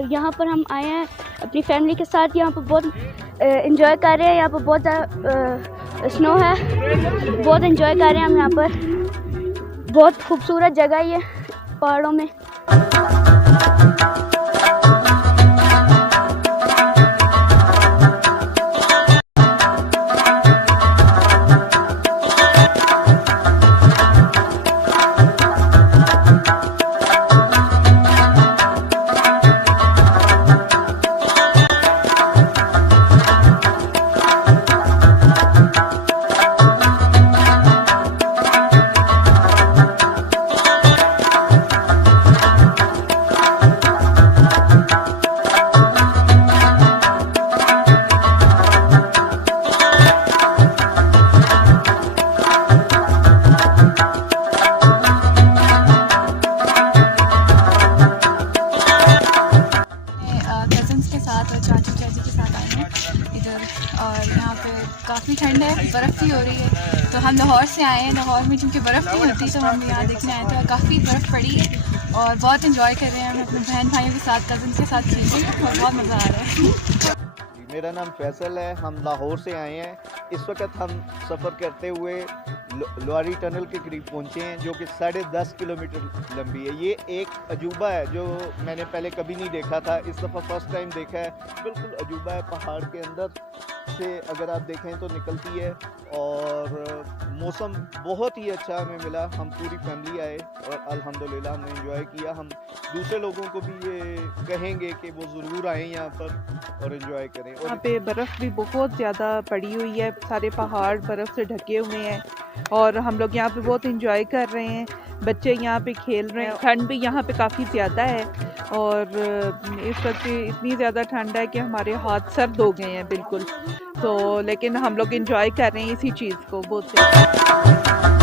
और यहाँ पर हम आए हैं अपनी फैमिली के साथ। यहाँ पर बहुत इंजॉय कर रहे हैं। यहाँ पर बहुत ज़्यादा स्नो है, बहुत इंजॉय कर रहे हैं हम यहाँ पर। बहुत खूबसूरत जगह है ये पहाड़ों में। कज़न्स के साथ और चाची चाची के साथ आए हैं इधर, और यहाँ पे काफ़ी ठंड है, बर्फ़ भी हो रही है। तो हम लाहौर से आए हैं, लाहौर में क्योंकि बर्फ़ नहीं होती तो हम यहाँ देखने आए थे। काफ़ी बर्फ़ पड़ी है और बहुत इंजॉय कर रहे हैं हम अपने बहन भाइयों के साथ, कज़न्स के साथ खेल रहे हैं और बहुत मज़ा आ रहा है। मेरा नाम फैसल है, हम लाहौर से आए हैं। इस वक्त हम सफ़र करते हुए लोहारी टनल के करीब पहुँचे हैं, जो कि 10.5 किलोमीटर लंबी है। ये एक अजूबा है जो मैंने पहले कभी नहीं देखा था, इस दफ़ा फर्स्ट टाइम देखा है। बिल्कुल अजूबा है, पहाड़ के अंदर से अगर आप देखें तो निकलती है, और मौसम बहुत ही अच्छा हमें मिला। हम पूरी फैमिली आए और अल्हम्दुलिल्लाह हमने एंजॉय किया। हम दूसरे लोगों को भी ये कहेंगे कि वो ज़रूर आएँ यहाँ पर और एंजॉय करें। यहाँ पे बर्फ़ भी बहुत ज़्यादा पड़ी हुई है, सारे पहाड़ बर्फ़ से ढके हुए हैं और हम लोग यहाँ पे बहुत इंजॉय कर रहे हैं। बच्चे यहाँ पे खेल रहे हैं। ठंड भी यहाँ पे काफ़ी ज़्यादा है और इस वक्त इतनी ज़्यादा ठंड है कि हमारे हाथ सर्द हो गए हैं बिल्कुल। तो लेकिन हम लोग इंजॉय कर रहे हैं इसी चीज़ को बहुत ज़्यादा।